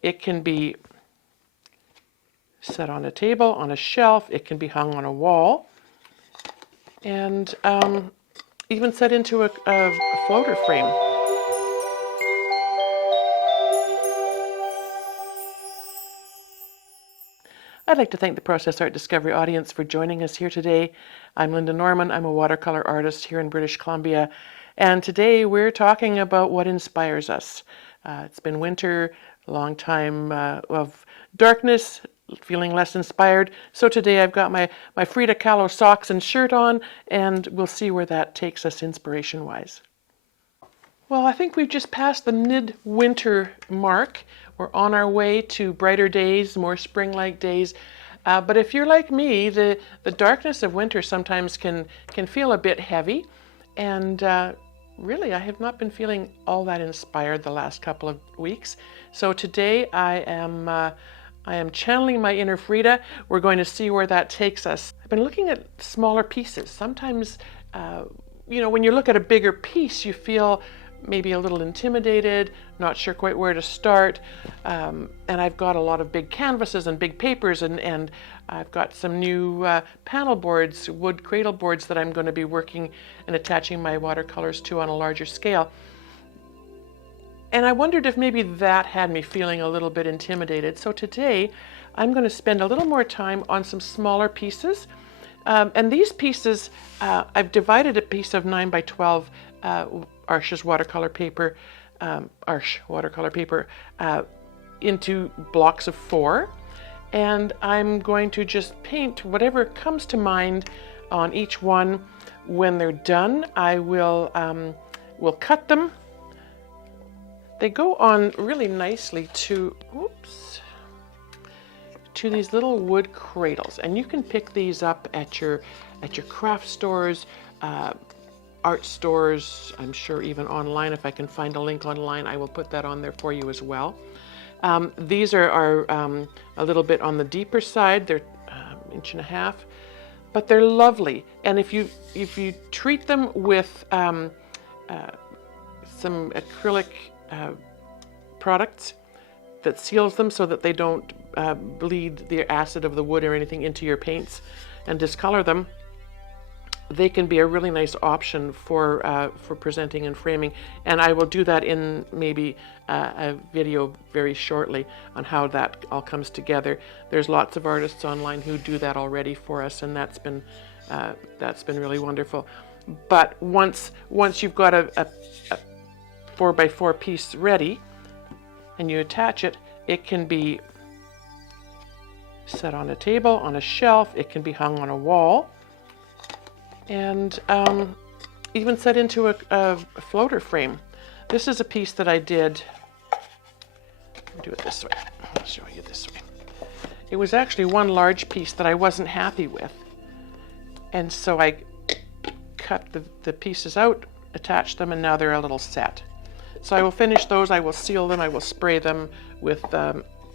It can be set on a table, on a shelf, it can be hung on a wall, and even set into a floater frame. I'd like to thank the Process Art Discovery audience for joining us here today. I'm Lynda Norman. I'm a watercolor artist here in British Columbia, and today we're talking about what inspires us. It's been winter, a long time of darkness, feeling less inspired. So today I've got my Frida Kahlo socks and shirt on, and we'll see where that takes us inspiration-wise. Well, I think we've just passed the mid-winter mark. We're on our way to brighter days, more spring-like days. But if you're like me, the darkness of winter sometimes can feel a bit heavy. And really, I have not been feeling all that inspired the last couple of weeks. So today I am channeling my inner Frida. We're going to see where that takes us. I've been looking at smaller pieces. Sometimes, when you look at a bigger piece, you feel maybe a little intimidated, not sure quite where to start. And I've got a lot of big canvases and big papers, and I've got some new panel boards, wood cradle boards that I'm going to be working and attaching my watercolors to on a larger scale. And I wondered if maybe that had me feeling a little bit intimidated. So today I'm going to spend a little more time on some smaller pieces. And these pieces, I've divided a piece of 9 by 12 Arches watercolor paper, into blocks of 4. And I'm going to just paint whatever comes to mind on each one. When they're done, I will cut them. They go on really nicely to these little wood cradles, and you can pick these up at your craft stores, art stores, I'm sure even online. If I can find a link online, I will put that on there for you as well. These are a little bit on the deeper side. They're 1.5 inches, but they're lovely. And if you treat them with some acrylic products that seals them so that they don't bleed the acid of the wood or anything into your paints and discolor them, they can be a really nice option for presenting and framing. And I will do that in maybe a video very shortly on how that all comes together. There's lots of artists online who do that already for us, and that's been really wonderful. But once you've got a 4x4 piece ready and you attach it, it can be set on a table, on a shelf, it can be hung on a wall, and even set into a floater frame. This is a piece that I did. I'll do it this way. I'll show you this way. It was actually one large piece that I wasn't happy with, and so I cut the pieces out, attached them, and now they're a little set. So I will finish those. I will seal them. I will spray them with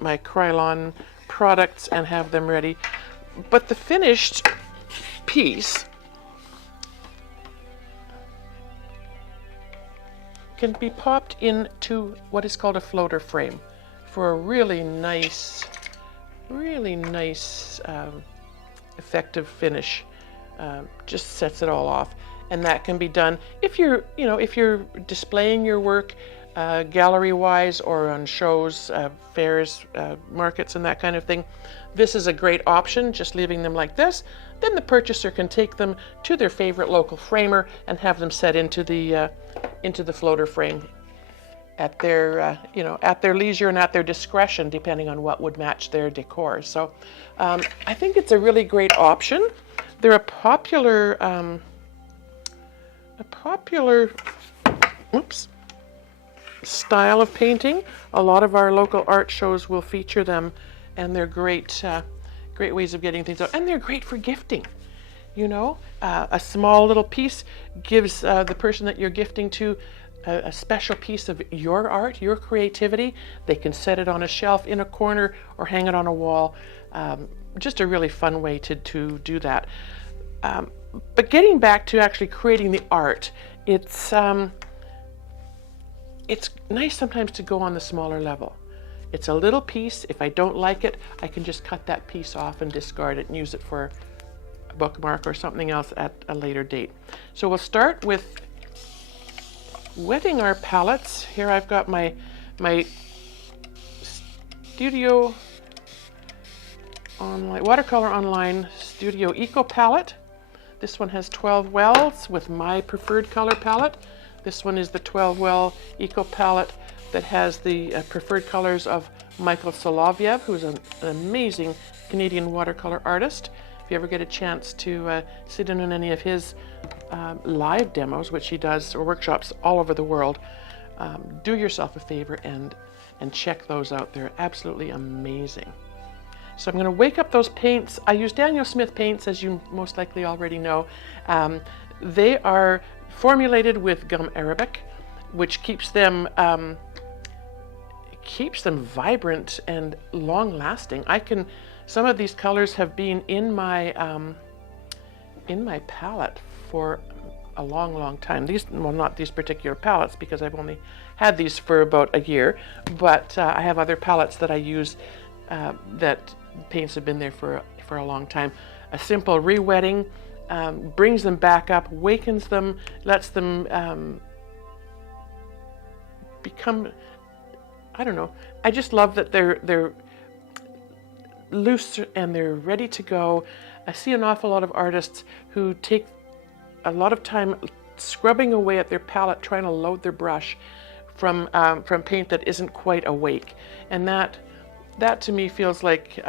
my Krylon products and have them ready. But the finished piece can be popped into what is called a floater frame for a really nice effective finish. Just sets it all off. And that can be done if you're displaying your work gallery-wise or on shows, fairs, markets, and that kind of thing. This is a great option, just leaving them like this. Then the purchaser can take them to their favorite local framer and have them set into the floater frame at their leisure and at their discretion, depending on what would match their decor. So I think it's a really great option. They're a popular style of painting. A lot of our local art shows will feature them, and they're great ways of getting things out. And they're great for gifting. A small little piece gives the person that you're gifting to a special piece of your art, your creativity. They can set it on a shelf in a corner or hang it on a wall. Just a really fun way to do that. But getting back to actually creating the art, it's nice sometimes to go on the smaller level. It's a little piece. If I don't like it, I can just cut that piece off and discard it and use it for a bookmark or something else at a later date. So we'll start with wetting our palettes. Here I've got my Studio Online, Watercolor Online Studio Eco palette. This one has 12 wells with my preferred color palette. This one is the 12 well Eco palette that has the preferred colors of Michael Soloviev, who's an amazing Canadian watercolor artist. If you ever get a chance to sit in on any of his live demos, which he does, or workshops all over the world, do yourself a favor and check those out. They're absolutely amazing. So I'm going to wake up those paints. I use Daniel Smith paints, as you most likely already know. They are formulated with gum arabic, which keeps them vibrant and long-lasting. Some of these colors have been in my palette for a long time. Well, not these particular palettes, because I've only had these for about a year, but I have other palettes that I use that paints have been there for a long time. A simple re-wetting brings them back up, wakens them, lets them become, I don't know. I just love that they're loose and they're ready to go. I see an awful lot of artists who take a lot of time scrubbing away at their palette, trying to load their brush from paint that isn't quite awake, and that to me feels like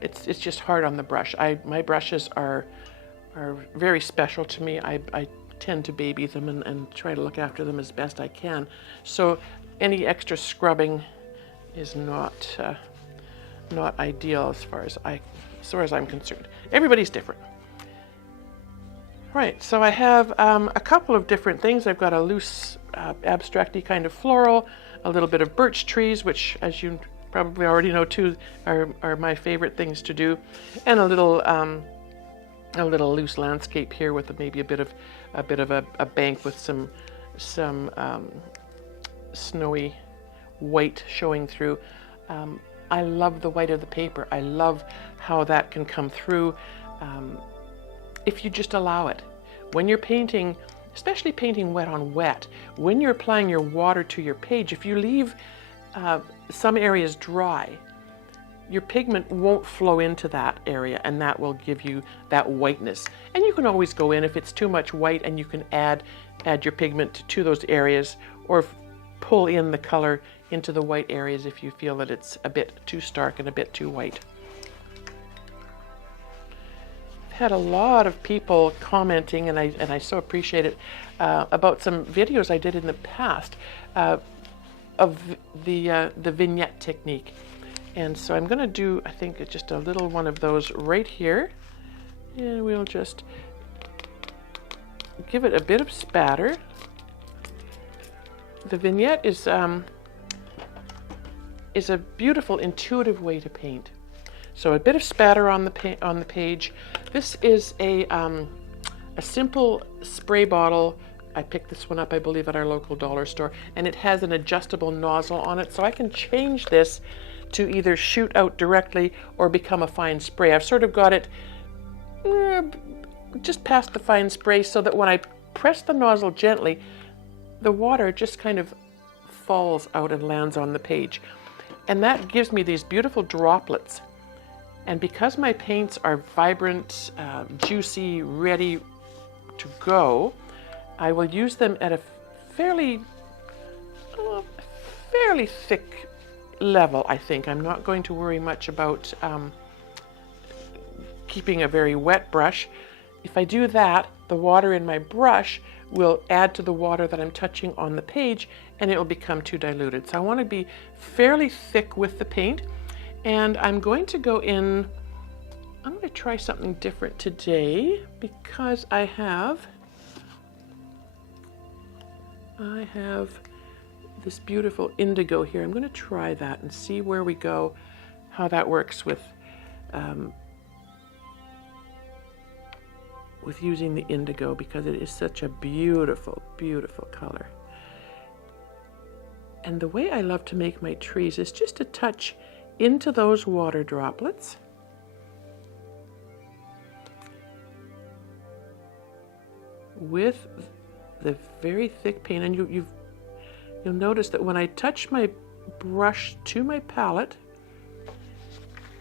it's just hard on the brush. My brushes are very special to me. I tend to baby them and try to look after them as best I can. So any extra scrubbing is not ideal as far as I'm concerned. Everybody's different. Right, so I have a couple of different things. I've got a loose abstract-y kind of floral, a little bit of birch trees, which, as you probably already know too, are my favorite things to do, and a little loose landscape here with maybe a bit of a bank with some snowy white showing through. I love the white of the paper. I love how that can come through if you just allow it. When you're painting, especially painting wet on wet, when you're applying your water to your page, if you leave some areas dry, your pigment won't flow into that area, and that will give you that whiteness. And you can always go in if it's too much white, and you can add your pigment to those areas, or pull in the color into the white areas if you feel that it's a bit too stark and a bit too white. I've had a lot of people commenting, and I so appreciate it, about some videos I did in the past of the vignette technique. And so I'm going to do, I think, just a little one of those right here, and we'll just give it a bit of spatter. The vignette is a beautiful, intuitive way to paint. So a bit of spatter on the page. This is a simple spray bottle. I picked this one up, I believe, at our local dollar store, and it has an adjustable nozzle on it, so I can change this to either shoot out directly or become a fine spray. I've sort of got it just past the fine spray, so that when I press the nozzle gently, the water just kind of falls out and lands on the page. And that gives me these beautiful droplets. And because my paints are vibrant, juicy, ready to go, I will use them at a fairly thick level, I think. I'm not going to worry much about keeping a very wet brush. If I do that, the water in my brush will add to the water that I'm touching on the page, and it will become too diluted. So I want to be fairly thick with the paint, and I'm going to go in, I'm going to try something different today, because I have this beautiful indigo here. I'm going to try that and see where we go, how that works with using the indigo, because it is such a beautiful, beautiful color. And the way I love to make my trees is just to touch into those water droplets. With the very thick paint, and you'll notice that when I touch my brush to my palette,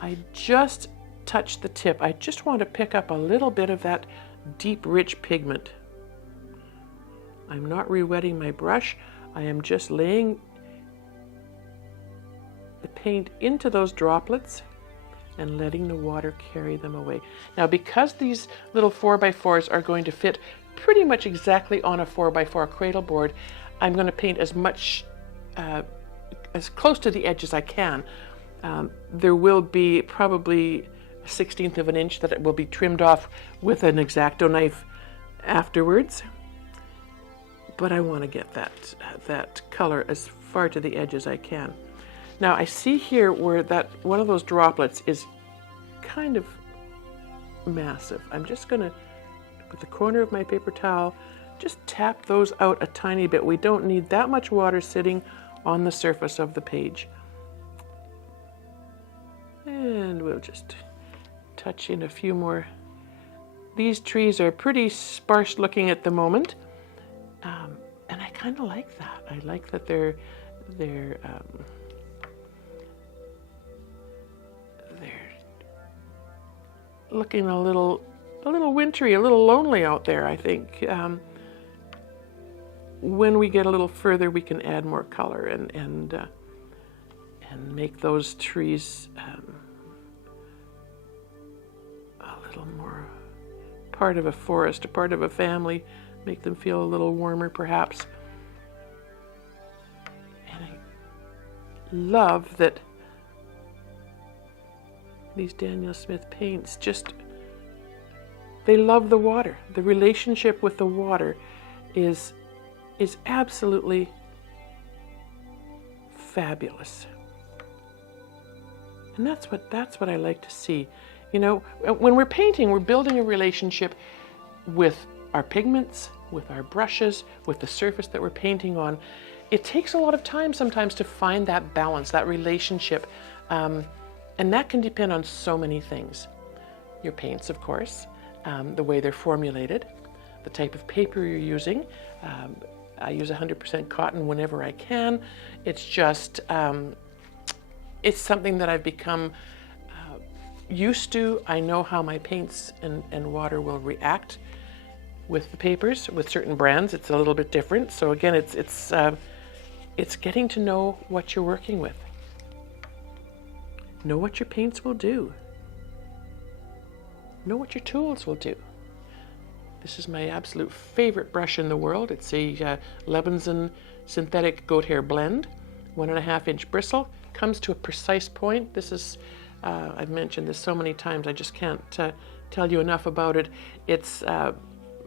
I just touch the tip. I just want to pick up a little bit of that deep, rich pigment. I'm not re-wetting my brush. I am just laying the paint into those droplets and letting the water carry them away. Now, because these little 4x4s are going to fit pretty much exactly on a 4x4 cradle board, I'm going to paint as much, as close to the edge as I can. There will be probably a 1/16 of an inch that it will be trimmed off with an X-Acto knife afterwards. But I want to get that color as far to the edge as I can. Now I see here where that one of those droplets is kind of massive. I'm just going to, with the corner of my paper towel, just tap those out a tiny bit. We don't need that much water sitting on the surface of the page. And we'll just touch in a few more. These trees are pretty sparse looking at the moment. And I kind of like that. I like that they're looking a little wintry, a little lonely out there, I think. When we get a little further, we can add more color and make those trees a little more part of a forest, a part of a family, make them feel a little warmer perhaps. And I love that these Daniel Smith paints they love the water. The relationship with the water is absolutely fabulous. And that's what I like to see. You know, when we're painting, we're building a relationship with our pigments, with our brushes, with the surface that we're painting on. It takes a lot of time sometimes to find that balance, that relationship. And that can depend on so many things. Your paints, of course, the way they're formulated, the type of paper you're using. I use 100% cotton whenever I can. It's just, it's something that I've become used to. I know how my paints and water will react with the papers. With certain brands, it's a little bit different. So again, it's getting to know what you're working with. Know what your paints will do. Know what your tools will do. This is my absolute favorite brush in the world. It's a Levinson synthetic goat hair blend, 1.5 inch bristle. Comes to a precise point. This is, I've mentioned this so many times, I just can't tell you enough about it. It's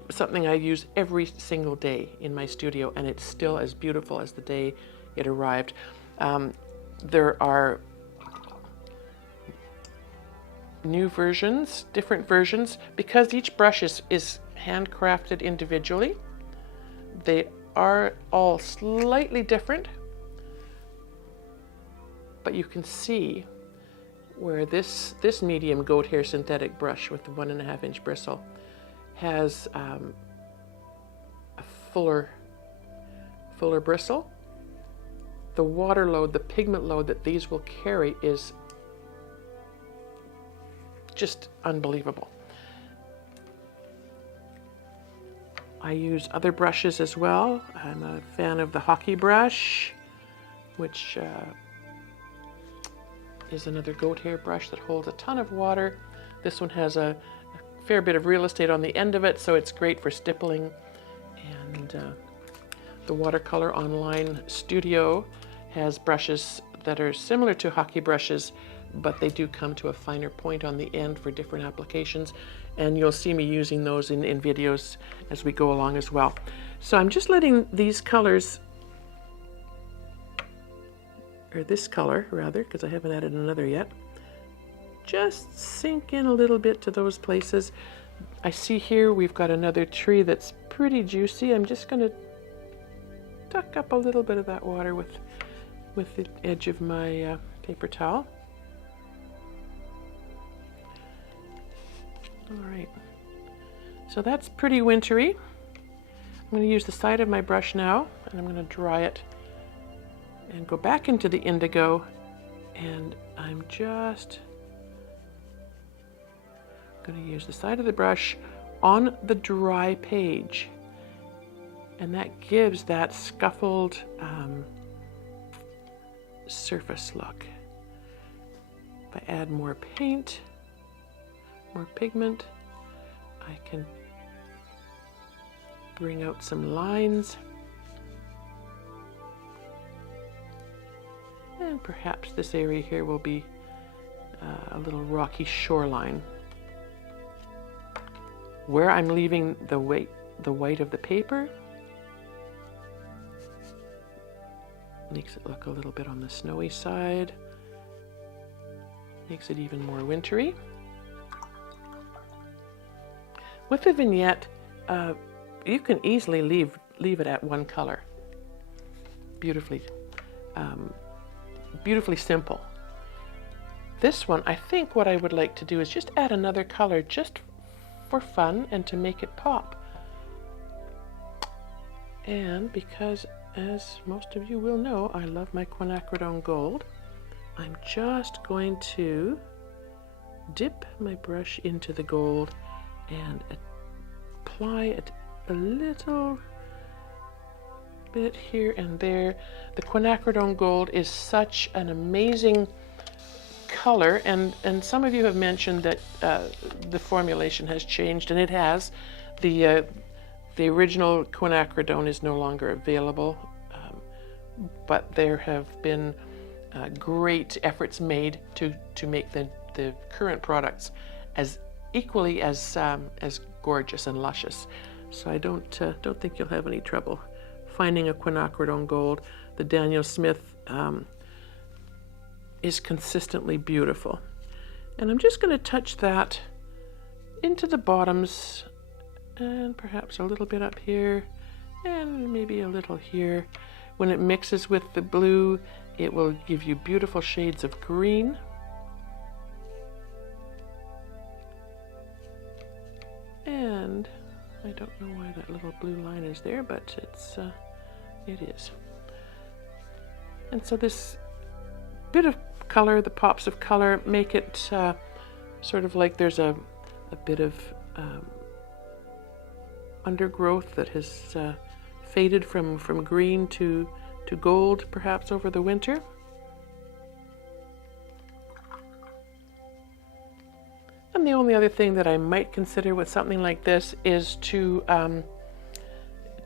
something I use every single day in my studio, and it's still as beautiful as the day it arrived. There are new versions, different versions, because each brush is handcrafted individually. They are all slightly different, but you can see where this medium goat hair synthetic brush with the 1.5 inch bristle has a fuller bristle. The water load, the pigment load that these will carry is just unbelievable. I use other brushes as well. I'm a fan of the hockey brush, which is another goat hair brush that holds a ton of water. This one has a fair bit of real estate on the end of it, so it's great for stippling. And the Watercolor Online Studio has brushes that are similar to hockey brushes, but they do come to a finer point on the end for different applications, and you'll see me using those in videos as we go along as well. So I'm just letting these colors, or this color rather, because I haven't added another yet, just sink in a little bit to those places. I see here we've got another tree that's pretty juicy. I'm just going to tuck up a little bit of that water with with the edge of my paper towel. All right, so that's pretty wintry. I'm going to use the side of my brush now, and I'm going to dry it and go back into the indigo, and I'm just going to use the side of the brush on the dry page, and that gives that scuffled surface look. If I add more paint, more pigment, I can bring out some lines, and perhaps this area here will be a little rocky shoreline. Where I'm leaving the white of the paper makes it look a little bit on the snowy side, makes it even more wintry. With the vignette, you can easily leave it at one color. Beautifully simple. This one, I think what I would like to do is just add another color just for fun and to make it pop. And because, as most of you will know, I love my quinacridone gold, I'm just going to dip my brush into the gold and apply it a little bit here and there. The quinacridone gold is such an amazing color, and some of you have mentioned that the formulation has changed, and it has. The original quinacridone is no longer available, but there have been great efforts made to make the current products as equally as gorgeous and luscious. So I don't think you'll have any trouble finding a quinacridone gold. The Daniel Smith is consistently beautiful. And I'm just going to touch that into the bottoms, and perhaps a little bit up here, and maybe a little here. When it mixes with the blue, it will give you beautiful shades of green. And I don't know why that little blue line is there, but it is. And so this bit of color, the pops of color, make it sort of like there's a bit of undergrowth that has faded from green to gold, perhaps over the winter. And the only other thing that I might consider with something like this is to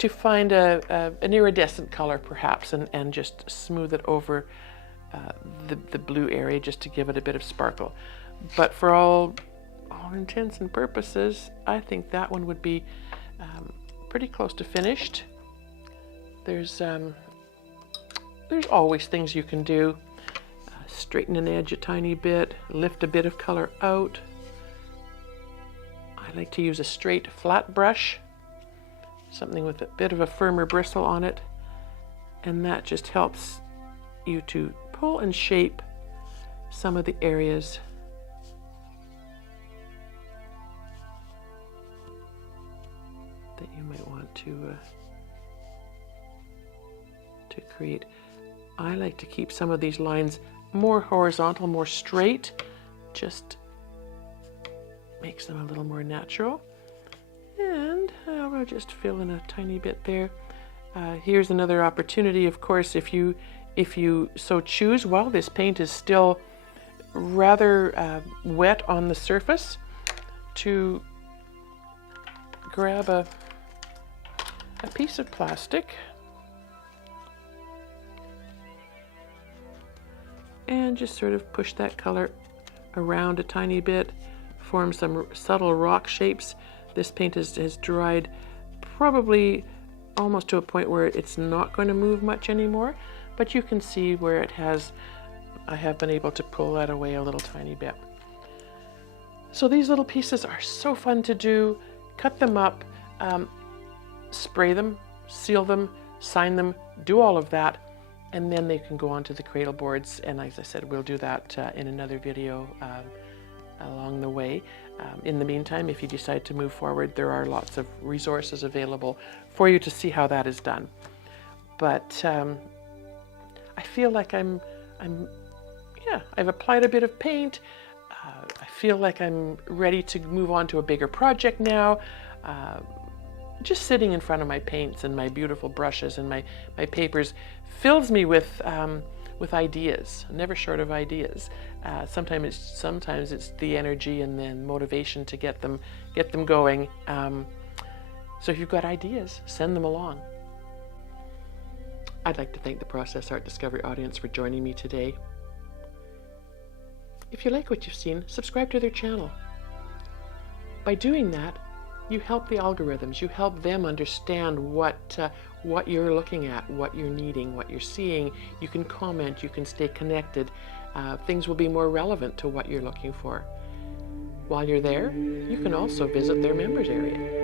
find an iridescent color, perhaps, and just smooth it over the blue area, just to give it a bit of sparkle. But for all intents and purposes, I think that one would be pretty close to finished. There's always things you can do. Straighten an edge a tiny bit, lift a bit of color out. I like to use a straight flat brush, something with a bit of a firmer bristle on it, and that just helps you to pull and shape some of the areas that you might want to create. I like to keep some of these lines more horizontal, more straight, just makes them a little more natural. And I'll just fill in a tiny bit there. Here's another opportunity, of course, if you so choose, while this paint is still rather wet on the surface, to grab a piece of plastic and just sort of push that color around a tiny bit, form some subtle rock shapes. This paint has dried probably almost to a point where it's not going to move much anymore, but you can see where it has. I have been able to pull that away a little tiny bit. So these little pieces are so fun to do. Cut them up, spray them, seal them, sign them, do all of that. and then they can go onto the cradle boards, and as I said, we'll do that in another video along the way. In the meantime, if you decide to move forward, there are lots of resources available for you to see how that is done. But I feel like I've applied a bit of paint. I feel like I'm ready to move on to a bigger project now. Just sitting in front of my paints and my beautiful brushes and my papers fills me with ideas. I'm never short of ideas. Sometimes it's the energy and the motivation to get them going. So if you've got ideas, send them along. I'd like to thank the Process Art Discovery audience for joining me today. If you like what you've seen, subscribe to their channel. By doing that, you help the algorithms. You help them understand what you're looking at, what you're needing, what you're seeing. You can comment, you can stay connected. Things will be more relevant to what you're looking for. While you're there, you can also visit their members area.